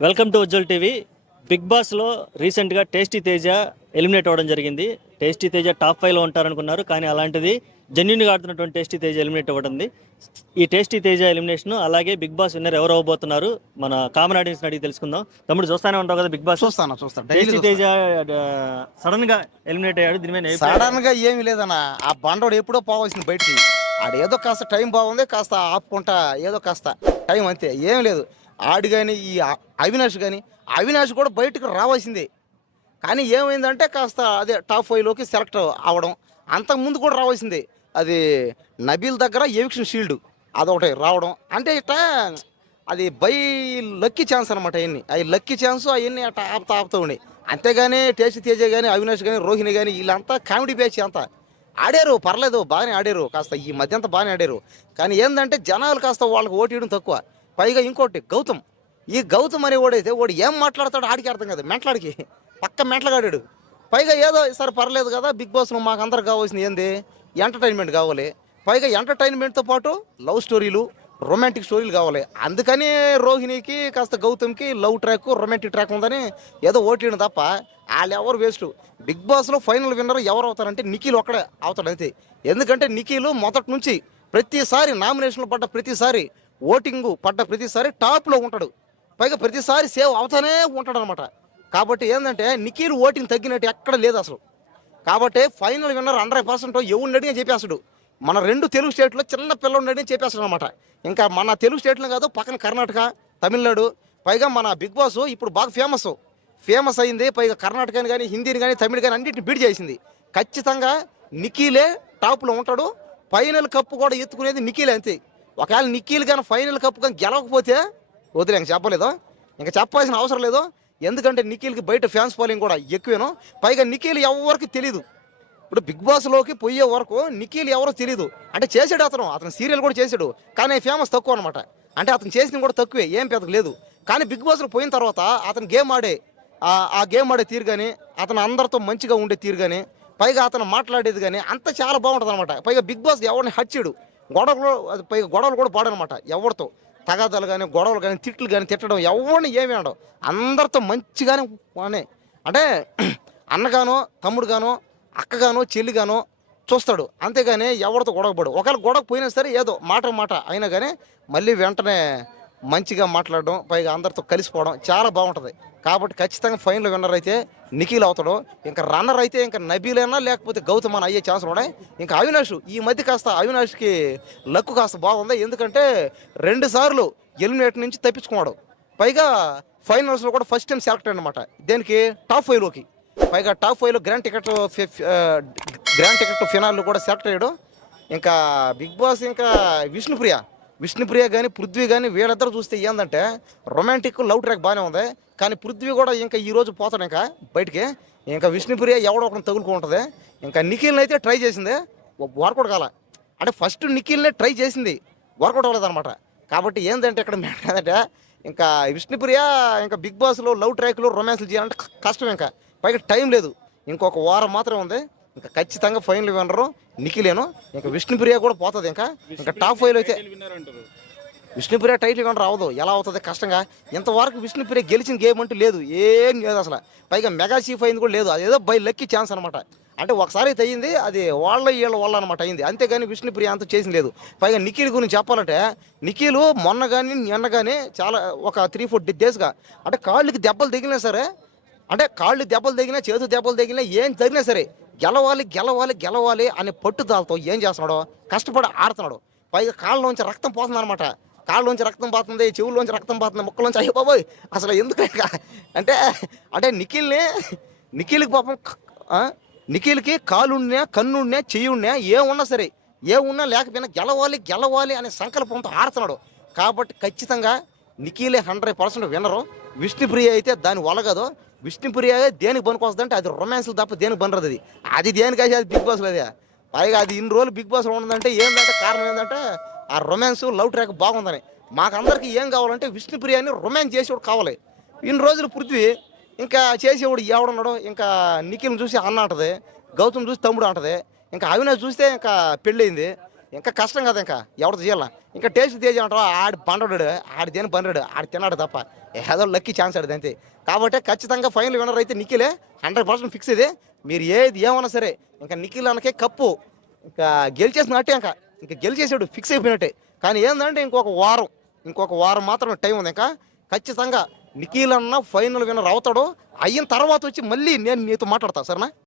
Welcome to Ujjwal TV. Big బాస్లో రీసెంట్గా tasty Teja eliminate అవ్వడం జరిగింది. టేస్టీ తేజ టాప్ 5లో ఉంటారనుకున్నారు, కానీ అలాంటిది జెన్యున్గా ఆడుతున్నటువంటి టేస్టీ తేజ ఎలిమినేట్ అవ్వడంది. ఈ టేస్టీ తేజ ఎలిమినేషన్ అలాగే బిగ్ బాస్ విన్నర్ ఎవరు అవ్వబోతున్నారు మన కామన్ ఆడియన్స్ అడిగి తెలుసుకుందాం. తమ్ముడు చూస్తానే ఉంటావు కదా బిగ్ బాస్? చూస్తాను టేస్టీ తేజ సడన్ గా ఎలిమినేట్ అయ్యాడు. దీని మీద సడన్ గా ఏమి లేదన్న, ఆ బండోడు ఎప్పుడో పోవాల్సింది బయటికి. ఆడేదో కాస్త టైం బాగుంది, కాస్త ఆపుకుంటా ఏదో కాస్త టైం అంతే, ఏం లేదు. ఆడు కానీ ఈ అవినాష్ కూడా బయటకు రావాల్సిందే. కానీ ఏమైందంటే కాస్త అదే టాప్ 5లోకి సెలెక్ట్ అవ్వడం. అంతకుముందు కూడా రావాల్సిందే. అది నబీల్ దగ్గర ఎవిక్షన్ షీల్డ్ అదొకటి రావడం. అంటే ఇట్లా అది బై లక్కీ ఛాన్స్ అనమాట. అవి లక్కీ ఛాన్స్ అవన్నీ అట్లా ఆపుతా ఉండి. అంతేగాని టేస్ట్ తేజ కానీ అవినాష్ కానీ రోహిణి కానీ వీళ్ళంతా కామెడీ బ్యాచ్ అంతా ఆడారు, పర్లేదు బాగానే ఆడారు. కాస్త ఈ మధ్య అంతా బాగానే ఆడారు. కానీ ఏంటంటే జనాలు కాస్త వాళ్ళకి ఓటేయడం తక్కువ. పైగా ఇంకోటి గౌతమ్ అనే ఓడైతే వాడు ఏం మాట్లాడతాడు ఆడికి అర్థం కదా. మెంటలాడికి పక్క మెంటలుగాడాడు. పైగా ఏదో సరే పర్లేదు కదా, బిగ్ బాస్లో మాకు అందరికి కావాల్సింది ఏంది, ఎంటర్టైన్మెంట్ కావాలి. పైగా ఎంటర్టైన్మెంట్తో పాటు లవ్ స్టోరీలు, రొమాంటిక్ స్టోరీలు కావాలి. అందుకని రోహిణికి కాస్త గౌతమ్కి లవ్ ట్రాక్, రొమాంటిక్ ట్రాక్ ఉందని ఏదో ఓటీయడం తప్ప వాళ్ళు ఎవరు వేస్ట్. బిగ్ బాస్లో ఫైనల్ విన్నర్ ఎవరు అవుతారంటే నిఖిల్ ఒక్కడే అవుతాడు అంతే. ఎందుకంటే నిఖిల్ మొదటి నుంచి ప్రతిసారి నామినేషన్లు పడ్డ ప్రతిసారి, ఓటింగు పడ్డ ప్రతిసారి టాప్లో ఉంటాడు. పైగా ప్రతిసారి సేవ్ అవుతానే ఉంటాడు అనమాట. కాబట్టి ఏంటంటే నిఖిల్ ఓటింగ్ తగ్గినట్టు ఎక్కడ లేదు అసలు. కాబట్టి ఫైనల్ విన్నర్ 100% ఎవరినడిగా చెప్పేస్తాడు. మన 2 తెలుగు స్టేట్లో చిన్న పిల్లడిని చెప్పేస్తాడు అనమాట. ఇంకా మన తెలుగు స్టేట్లో కాదు, పక్కన కర్ణాటక, తమిళనాడు. పైగా మన బిగ్ బాస్ ఇప్పుడు బాగా ఫేమస్ అయింది. పైగా కర్ణాటకని కానీ, హిందీని కానీ, తమిళ కానీ అన్నింటిని బీట్ చేసింది. ఖచ్చితంగా నిఖిలే టాప్లో ఉంటాడు. ఫైనల్ కప్పు కూడా ఎత్తుకునేది నిఖిలే అంతే. ఒకవేళ నిఖిల్ కానీ ఫైనల్ కప్పు కానీ గెలవకపోతే వదిలే, ఇంక చెప్పలేదు, ఇంకా చెప్పాల్సిన అవసరం లేదు. ఎందుకంటే నిఖిల్కి బయట ఫ్యాన్స్ ఫాలోయింగ్ కూడా ఎక్కువేను. పైగా నిఖిల్ ఎవరికి తెలీదు. ఇప్పుడు బిగ్ బాస్లోకి పోయే వరకు నిఖిల్ ఎవరో తెలీదు. అంటే చేసాడు అతను సీరియల్ కూడా చేశాడు, కానీ ఫేమస్ తక్కువ అనమాట. అంటే అతను చేసిన కూడా తక్కువే, ఏం పెద్దకు లేదు. కానీ బిగ్ బాస్లో పోయిన తర్వాత అతను గేమ్ ఆడే తీరు కానీ, అతను అందరితో మంచిగా ఉండే తీరు కానీ, పైగా అతను మాట్లాడేది కానీ అంత చాలా బాగుంటుంది అనమాట. పైగా బిగ్ బాస్ ఎవరిని హట్ చేయడు. గొడవలు కూడా పాడనమాట. ఎవరితో తగాదాలు కానీ, గొడవలు కానీ, తిట్లు కానీ, తిట్టడం ఎవరిని ఏమి అనడం. అందరితో మంచిగానే అంటే అన్నగానో, తమ్ముడుగానో, అక్కగానో, చెల్లిగానో చూస్తాడు. అంతేగాని ఎవరితో గొడవపడు. ఒకవేళ గొడవ పోయినా సరే ఏదో మాట అయినా కానీ మళ్ళీ వెంటనే మంచిగా మాట్లాడడం, పైగా అందరితో కలిసిపోవడం చాలా బాగుంటుంది. కాబట్టి ఖచ్చితంగా ఫైనల్ విన్నర్ అయితే నిఖిల్ అవుతాడు. ఇంకా రన్నర్ అయితే ఇంకా నబీలైనా లేకపోతే గౌతమ్ అని అయ్యే ఛాన్సులు ఉన్నాయి. ఇంకా అవినాష్ ఈ మధ్య కాస్త అవినాష్కి లక్కు కాస్త బాగుంది. ఎందుకంటే 2 సార్లు ఎలిమినేట్ నుంచి తప్పించుకున్నాడు. పైగా ఫైనల్స్లో కూడా ఫస్ట్ టైం సెలెక్ట్ అనమాట. దేనికి టాప్ 5లోకి. పైగా టాప్ 5లో గ్రాండ్ టికెట్ ఫినాల్లో కూడా సెలెక్ట్ అయ్యాడు. ఇంకా బిగ్ బాస్ ఇంకా విష్ణుప్రియ కానీ, పృథ్వీ కానీ వీళ్ళిద్దరు చూస్తే ఏంటంటే రొమాంటిక్ లవ్ ట్రాక్ బాగానే ఉంది. కానీ పృథ్వీ కూడా ఇంకా ఈరోజు పోతాడు ఇంకా బయటికి. ఇంకా విష్ణుప్రియ ఎవడో ఒకరిని తగులుకుంటుంది. ఇంకా నిఖిల్ని అయితే ట్రై చేసింది, వర్కౌట్ కాల. అంటే ఫస్ట్ నిఖిల్నే ట్రై చేసింది, వర్కౌట్ అవ్వలేదన్నమాట. కాబట్టి ఏంటంటే ఇక్కడ ఏంటంటే ఇంకా విష్ణుప్రియ ఇంకా బిగ్ బాస్లో లవ్ ట్రాక్లు, రొమాన్స్లు చేయాలంటే కష్టం. ఇంకా పైగా టైం లేదు, ఇంకొక వారం మాత్రమే ఉంది. ఇంకా ఖచ్చితంగా ఫైనల్ విన్నరు నిఖిలేను. ఇంకా విష్ణుప్రియ కూడా పోతుంది. ఇంకా టాప్ 5లో అయితే విష్ణుప్రియ టైటిల్ విన్నర్ అవ్వదు. ఎలా అవుతుంది, కష్టంగా. ఇంతవరకు విష్ణుప్రియ గెలిచిన గేమ్ అంటూ లేదు, ఏం లేదు అసలు. పైగా మెగా చీఫ్ అయింది కూడా లేదు. అదేదో బై లక్కీ ఛాన్స్ అనమాట. అంటే ఒకసారి అయితే అయ్యింది, అది వీళ్ళ వల్ల అనమాట అయింది. అంతేగాని విష్ణుప్రియ అంతా చేసింది లేదు. పైగా నిఖిల్ గురించి చెప్పాలంటే నిఖిల్ మొన్న కానీ నిన్న కానీ చాలా ఒక 3-4 డేస్గా అంటే కాళ్ళకి దెబ్బలు తగిలినా సరే, అంటే కాళ్ళు దెబ్బలు తగిలినా, చేతు దెబ్బలు తగిలినా, ఏం తగిలినా సరే గెలవాలి అనే పట్టుదలతో ఏం చేస్తున్నాడో కష్టపడి ఆడుతున్నాడు. పైగా కాళ్ళలోంచి రక్తం పోతుంది అనమాట. కాళ్ళలోంచి రక్తం పోతుంది, చెవుల్లోంచి రక్తం పోతుంది, ముక్కలోంచి అయ్యో బాబోయ్ అసలు ఎందుకు అంటే నిఖిల్కి పాపం నిఖిల్కి కాలున్నా, కన్నున్నా, చెయ్యున్నా, ఏమున్నా సరే, ఏమున్నా లేకపోయినా గెలవాలి అనే సంకల్పంతో ఆడుతున్నాడు. కాబట్టి ఖచ్చితంగా నిఖిలే 100% విన్నరు. విష్ణుప్రియ అయితే దాని వలగదు. విష్ణుప్రియ దేనికి పనికొస్తుందంటే అది రొమాన్స్లు తప్ప దేనికి పనిరదు. అది దేనికి అయితే అది బిగ్ బాస్లో అదే. పైగా అది ఇన్ని రోజులు బిగ్ బాస్లో ఉన్నదంటే ఏంటంటే కారణం ఏంటంటే ఆ రొమాన్స్ లవ్ ట్రాక్ బాగుందని. మాకందరికి ఏం కావాలంటే విష్ణుప్రియని రొమాన్స్ చేసేవాడు కావాలి. ఇన్ని రోజులు పృథ్వీ ఇంకా చేసేవాడు ఎవడున్నాడు. ఇంకా నిఖిల్ని చూసి అన్న అంటది, గౌతమ్ చూసి తమ్ముడు అంటది, ఇంకా అవినాష్ చూస్తే ఇంకా పెళ్ళయింది. ఇంకా కష్టం కదా, ఇంకా ఎవరు చేయాల. ఇంకా టేస్ట్ తేజ్ అంటారు, ఆడి బండడు, ఆడి దేని బండడు, ఆడి తిన్నాడు తప్ప, ఏదో లక్కీ ఛాన్స్ ఆడిది అంతే. కాబట్టి ఖచ్చితంగా ఫైనల్ విన్నర్ అయితే నిఖిలే, 100% ఫిక్స్ ఇది. మీరు ఏది ఏమన్నా సరే ఇంకా నిఖిల్ అనకే కప్పు ఇంకా గెలిచేసినట్టే, ఇంకా గెలిచేసాడు, ఫిక్స్ అయిపోయినట్టే. కానీ ఏంటంటే ఇంకొక వారం మాత్రం టైం ఉంది. ఇంకా ఖచ్చితంగా నిఖిల్ అన్న ఫైనల్ విన్నర్ అవుతాడు. అయిన తర్వాత వచ్చి మళ్ళీ నేను నీతో మాట్లాడతా సరేనా.